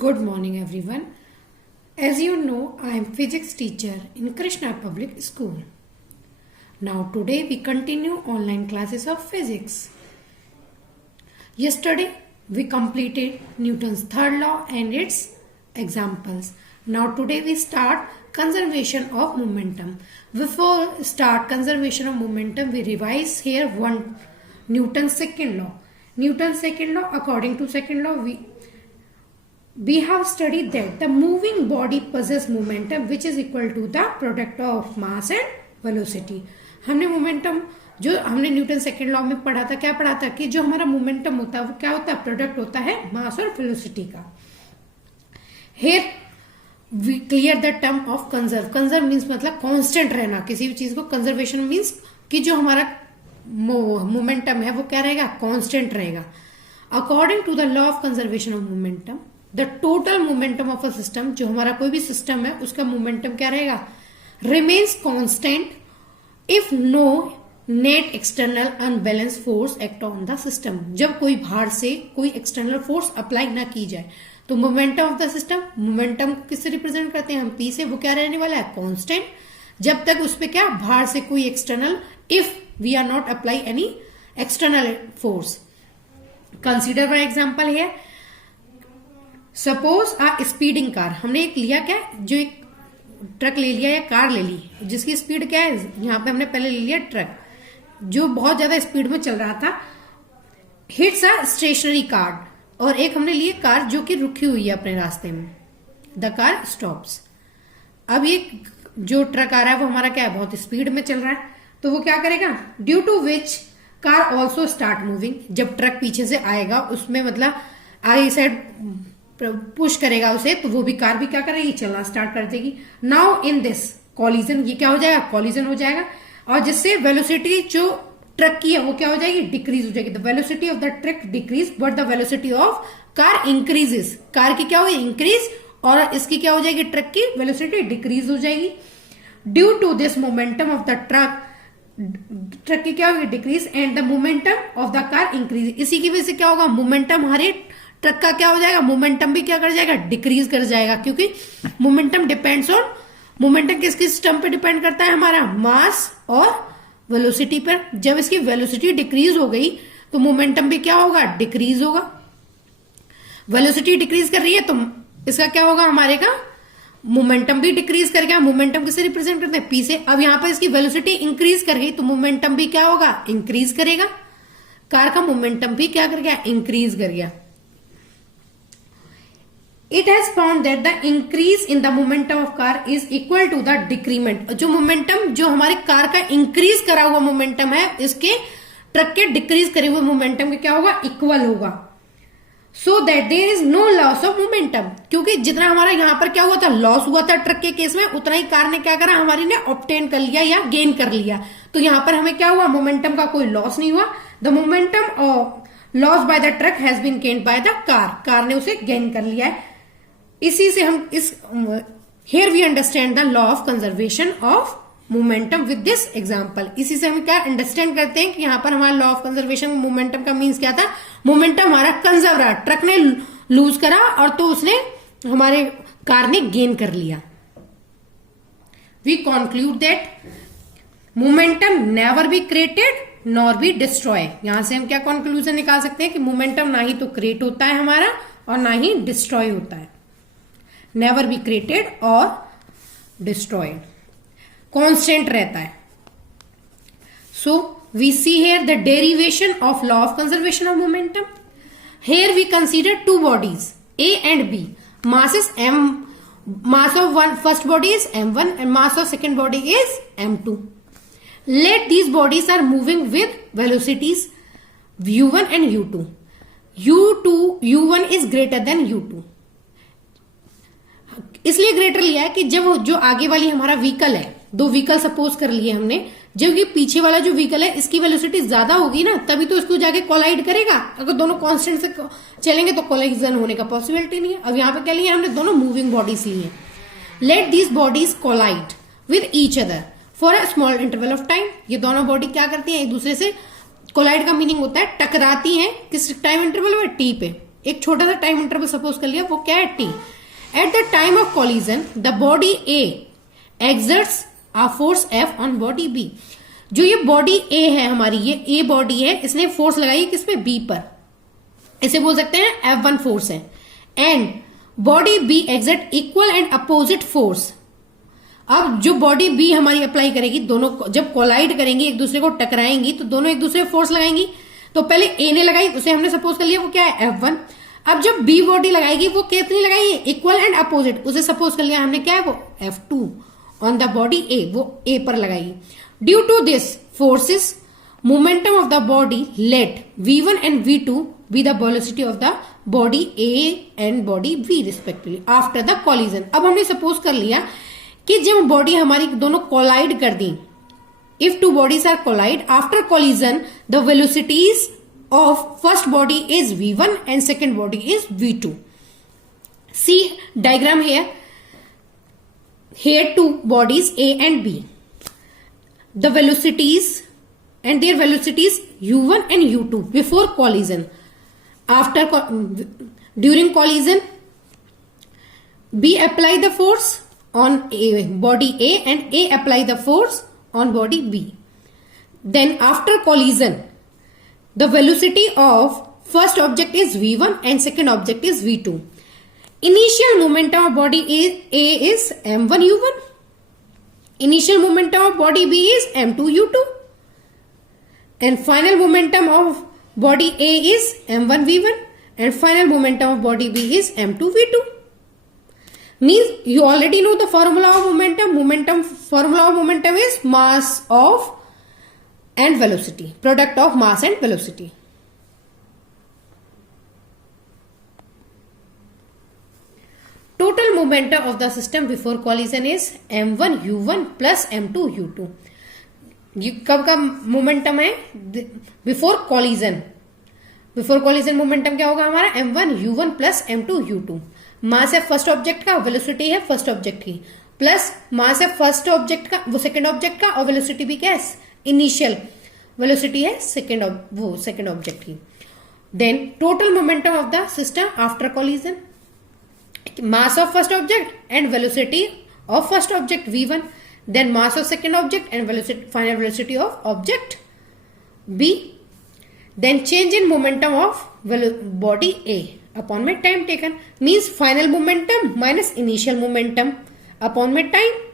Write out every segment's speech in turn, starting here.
Good morning everyone. As you know, I am physics teacher in Krishna Public School. Now today we continue online classes of physics. Yesterday we completed Newton's third law and its examples. Now today we start conservation of momentum. Before start conservation of momentum, we revise here Newton's second law. Newton's second law, according to second law, we have studied that the moving body possesses momentum which is equal to the product of mass and velocity. हमने momentum जो हमने Newton second law में पढ़ा था, क्या पढ़ा था कि जो हमारा मोमेंटम होता है वो क्या होता है, प्रोडक्ट होता है मास और वेलोसिटी का. Here we clear the term of conserve. Conserve means मतलब कांस्टेंट रहना किसी भी चीज को. कंजर्वेशन मीन्स कि जो हमारा मोमेंटम है वो क्या रहेगा, कांस्टेंट रहेगा. According to the law of conservation of momentum, the total momentum of a system, जो हमारा कोई भी सिस्टम है उसका मोमेंटम क्या रहेगा, remains constant if no net external unbalanced force act on the system. जब कोई बाहर से कोई एक्सटर्नल फोर्स अप्लाई ना की जाए तो momentum of the system, momentum किससे रिप्रेजेंट करते हैं हम, पी से, वो क्या रहने वाला है, कांस्टेंट. जब तक उस पर क्या बाहर से कोई external, if we are not apply any external force. Consider for example है, सपोज अ स्पीडिंग कार. हमने एक लिया क्या, जो एक ट्रक ले लिया या कार ले ली जिसकी स्पीड क्या है, यहां पे हमने पहले ले लिया ट्रक जो बहुत ज्यादा स्पीड में चल रहा था, हिट्स अ स्टेशनरी कार. और एक हमने लिए कार जो कि रुकी हुई है अपने रास्ते में, द कार स्टॉप्स. अब ये जो ट्रक आ रहा है वो हमारा क्या है, बहुत स्पीड में चल रहा है, तो वो क्या करेगा, due to which car also start moving. जब ट्रक पीछे से आएगा उसमें मतलब आगे साइड पुश करेगा उसे, तो वो भी कार भी क्या करेगी, चलना स्टार्ट कर देगी. नाउ इन दिस कॉलिजन, ये क्या हो जाएगा, कॉलिजन हो जाएगा, और जिससे वेलोसिटी जो ट्रक की है वो क्या हो जाएगी, डिक्रीज हो जाएगी. The velocity of the truck decrease but the velocity of car increases. Car की क्या होगी, इंक्रीज, और इसकी क्या हो जाएगी, ट्रक की वेलोसिटी डिक्रीज हो जाएगी. Due to this momentum of the truck, truck की क्या होगी, decrease, and the momentum of the car increase. इसी की वजह से क्या होगा, मोमेंटम हमारे ट्रक का क्या हो जाएगा, मोमेंटम भी क्या कर जाएगा, डिक्रीज कर जाएगा. क्योंकि मोमेंटम डिपेंड्स ऑन, मोमेंटम किसके सिस्टम पे डिपेंड करता है, हमारा मास और वेलोसिटी पर. जब इसकी वेलोसिटी डिक्रीज हो गई तो मोमेंटम भी क्या होगा, डिक्रीज होगा. वेलोसिटी डिक्रीज कर रही है तो इसका क्या होगा, हमारे का मोमेंटम भी डिक्रीज कर गया. मोमेंटम किसे रिप्रेजेंट करते हैं, पी से. अब यहां पर इसकी वेलोसिटी इंक्रीज कर गई तो मोमेंटम भी क्या होगा, इंक्रीज करेगा. कार का मोमेंटम भी क्या कर गया, इंक्रीज कर गया. It has found that the increase in the momentum of car is equal to the decrement. जो मोमेंटम, जो हमारे कार का इंक्रीज करा हुआ मोमेंटम है, इसके ट्रक के डिक्रीज करे हुए मोमेंटम के क्या होगा, इक्वल होगा. So that there is no loss of momentum. क्योंकि जितना हमारा यहाँ पर क्या हुआ था, लॉस हुआ था ट्रक के केस में, उतना ही कार ने क्या करा, हमारी ने ऑब्टेन कर लिया या गेन कर लिया. तो यहाँ पर हमें क्या हुआ, मोमेंटम का कोई लॉस नहीं हुआ. The momentum loss by the truck has been gained by the car. Car ने उसे गेन कर लिया है. इसी से हम इस here we understand the law of conservation of momentum with this example. इसी से हम क्या अंडरस्टैंड करते हैं कि यहाँ पर हमारा लॉ ऑफ कंजर्वेशन मोमेंटम का मीन्स क्या था, मोमेंटम हमारा कंजर्व रहा, ट्रक ने लूज करा और तो उसने हमारे कार ने गेन कर लिया. We conclude that momentum never be created nor be destroy. यहां से हम क्या कंक्लूजन निकाल सकते हैं कि मोमेंटम ना ही तो क्रिएट होता है हमारा और ना ही डिस्ट्रॉय होता है. नेवर बी क्रिएटेड और डिस्ट्रॉयड, कॉन्स्टेंट रहता है. So we see here the derivation of law of conservation of momentum. Here we consider two bodies A and B. Mass is m, mass of one first body is m1 and mass of second body is m2. Let these bodies are moving with velocities u1 and u2. u1 is greater than u2. इसलिए greater लिया है कि जब जो आगे वाली हमारा vehicle है, दो व्हीकल सपोज कर लिए हमने, जब ये पीछे वाला जो व्हीकल है इसकी वेलोसिटी ज्यादा होगी ना, तभी तो इसको जाके कोलाइड करेगा. अगर दोनों कांस्टेंट से चलेंगे तो कोलाइजन होने का पॉसिबिलिटी नहीं है. अब यहाँ पे क्या लिया हमने, दोनों मूविंग बॉडीज ली है. Let these bodies collide with each other for a small interval of time. ये दोनों बॉडी क्या करती है, एक दूसरे से, कोलाइड का मीनिंग होता है टकराती हैं, किस टाइम इंटरवल में, टी पे. एक छोटा सा टाइम इंटरवल सपोज कर लिया, वो क्या है T. At the time of collision the body A exerts a force F on body B. जो ये बॉडी ए है हमारी, ये ए बॉडी है, इसने फोर्स लगाई किस पे, बी पर, इसे बोल सकते हैं F1 फोर्स है। And body B exert equal and opposite force. अब जो बॉडी बी हमारी अप्लाई करेगी, दोनों जब कोलाइड करेंगी, एक दूसरे को टकराएंगी, तो दोनों एक दूसरे को फोर्स लगाएंगी। तो पहले ए ने लगाई, उसे हमने सपोज कर लिया वो क्या है F1। अब जब बी बॉडी लगाएगी वो कितनी लगाई है, इक्वल एंड अपोजिट, उसे सपोज कर लिया हमने क्या है वो F2 ऑन द बॉडी ए, वो ए पर लगाई। Due to this forces momentum of the body let V1 and V2 be the velocity of the body A and body B respectively after the collision. अब हमने suppose कर लिया कि जब body हमारी दोनों कोलाइड कर दी, if two bodies are collide after collision the velocities of first body is V1 and second body is V2. See diagram here. Here two bodies A and B. The velocities and their velocities U1 and U2 before collision. During collision, B apply the force on body A and A apply the force on body B. Then after collision, the velocity of first object is V1 and second object is V2. Initial momentum of body A is M1 U1. Initial momentum of body B is M2 U2. And final momentum of body A is M1 V1. And final momentum of body B is M2 V2. Means you already know the formula of momentum. Formula of momentum is mass of and velocity, product of mass and velocity. Total momentum of the system before collision is m1 u1 plus m2 u2. ये कब का momentum है, before collision. Before collision momentum क्या होगा हमारा, m1 u1 plus m2 u2। मास है first object का, velocity है फर्स्ट ऑब्जेक्ट की, प्लस मास है फर्स्ट ऑब्जेक्ट का, वो सेकंड ऑब्जेक्ट का, और वेलोसिटी भी क्या है, इनिशियल वेलोसिटी है सेकंड ऑब्जेक्ट की। Then total momentum of the system after collision, mass of first object and velocity of first object V1, then mass of second object and final velocity of object B, then change in momentum of body A upon में time taken, means final momentum minus initial momentum upon में time.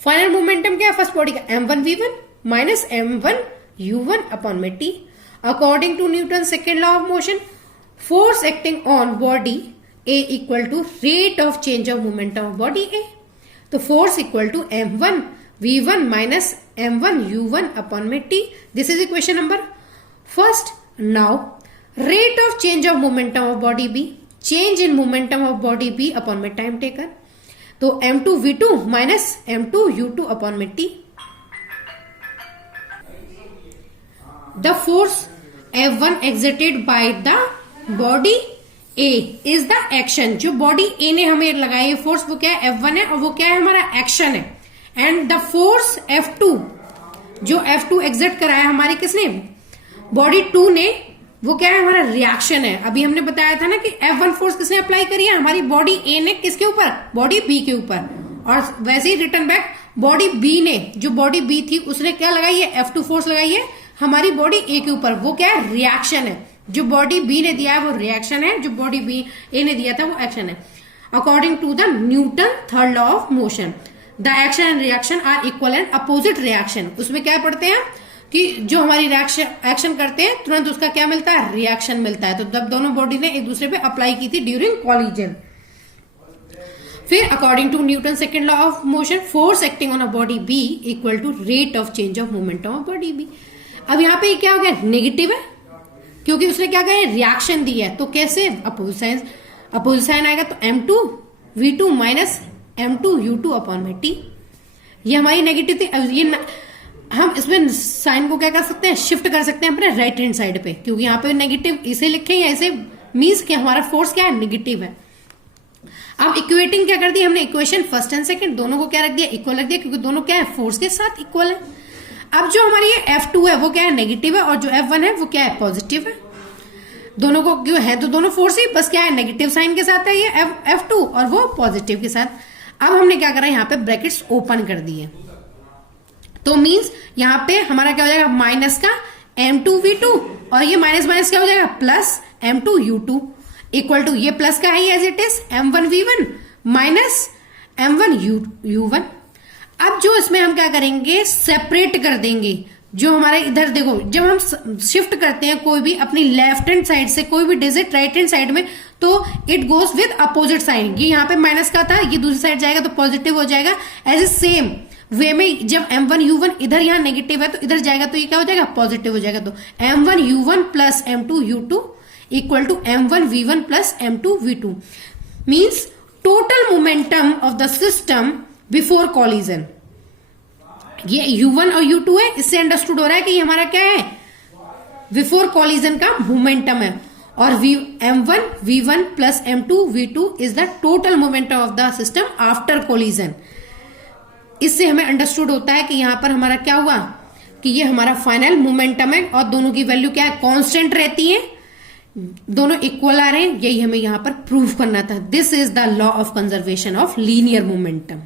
Final momentum क्या है first body का, m1 V1 minus m1 u1 upon में t. According to Newton's second law of motion, force acting on body A equal to rate of change of momentum of body A. तो force equal to m1 v1 minus m1 u1 upon में t. This is equation number first. Now rate of change of momentum of body B, change in momentum of body B upon में time taken. तो m2 v2 minus m2 u2 upon में t. The force F1 exerted by the body A is the action. जो body A ने हमें लगाई है force, वो क्या है F1 है, और वो क्या है हमारा एक्शन है। एंड द फोर्स F2, जो F2 एक्सर्ट कराया हमारी किसने, बॉडी 2 ने, वो क्या है हमारा रिएक्शन है। अभी हमने बताया था ना कि F1 फोर्स किसने अप्लाई करी है, हमारी बॉडी A ने, किसके ऊपर, बॉडी B के ऊपर। और वैसे ही रिटर्न बैक बॉडी B ने, जो बॉडी B थी उसने क्या लगाई है, F2 फोर्स लगाई है हमारी बॉडी A के ऊपर, वो क्या है, रिएक्शन है। जो बॉडी B ने दिया है वो रिएक्शन है, जो बॉडी A ने दिया था वो एक्शन है। According to the Newton third law of motion, the action and reaction are equal and opposite reaction. उसमें क्या पढ़ते हैं कि जो हमारी एक्शन करते हैं तुरंत उसका क्या मिलता है, रिएक्शन मिलता है। तो जब दोनों बॉडी ने एक दूसरे पे अप्लाई की थी ड्यूरिंग कॉलिजन। फिर according to Newton second law of motion, force acting on a body B equal to rate of change of momentum of body B। अब यहाँ पे क्या हो गया, नेगेटिव है, क्योंकि उसने क्या कहा, रिएक्शन दी है। तो कैसे, अपोजिट साइन आएगा, तो m2 v2 minus m2 u2 upon में t। ये हमारी नेगेटिव थी। अब ये हम इसमें साइन को क्या कर सकते हैं, शिफ्ट कर सकते हैं अपने राइट हैंड साइड पे, क्योंकि यहाँ पे नेगेटिव इसे लिखें या इसे, मीन्स कि हमारा फोर्स क्या है, नेगेटिव है। अब इक्वेटिंग क्या कर दी हमने, इक्वेशन फर्स्ट एंड सेकंड दोनों को क्या रख दिया, इक्वल रख दिया, क्योंकि दोनों क्या है, फोर्स के साथ इक्वल है। अब जो हमारी ये F2 है वो क्या है, नेगेटिव है, और जो F1 है वो क्या है, पॉजिटिव है। दोनों को क्यों है, तो दोनों फोर्स ही, बस क्या है नेगेटिव साइन के साथ है ये F2 और वो पॉजिटिव के साथ। अब हमने क्या करा, यहाँ पे ब्रैकेट्स ओपन कर दिए, तो मींस यहाँ पे हमारा क्या हो जाएगा, माइनस का M2V2 और ये माइनस माइनस क्या हो जाएगा, प्लस M2U2 इक्वल टू, ये प्लस का है as it is M1V1 minus M1U1। अब जो इसमें हम क्या करेंगे, सेपरेट कर देंगे। जो हमारे इधर देखो, जब हम शिफ्ट करते हैं कोई भी अपनी लेफ्ट हैंड साइड से कोई भी डिजिट राइट हैंड साइड में, तो it goes with opposite sign. ये यहाँ पे माइनस का था, ये दूसरी साइड जाएगा तो पॉजिटिव हो जाएगा। एज ए सेम वे में जब M1U1 इधर यहाँ नेगेटिव है तो इधर जाएगा तो ये क्या हो जाएगा, पॉजिटिव हो जाएगा। तो M1U1 plus M2U2 equal to M1V1 plus M2V2 means total momentum of the system before collision. ये U1 और U2 है, इससे अंडरस्टूड हो रहा है कि ये हमारा क्या है, बिफोर कॉलिजन का मोमेंटम है। और M1V1 plus M2V2 is the total momentum of the system after collision. इससे हमें अंडरस्टूड होता है कि यहां पर हमारा क्या हुआ, कि ये हमारा फाइनल मोमेंटम है और दोनों की वैल्यू क्या है, कांस्टेंट रहती है, दोनों इक्वल आ रहे हैं। यही हमें यहां पर प्रूव करना था। This is the law of conservation of linear momentum.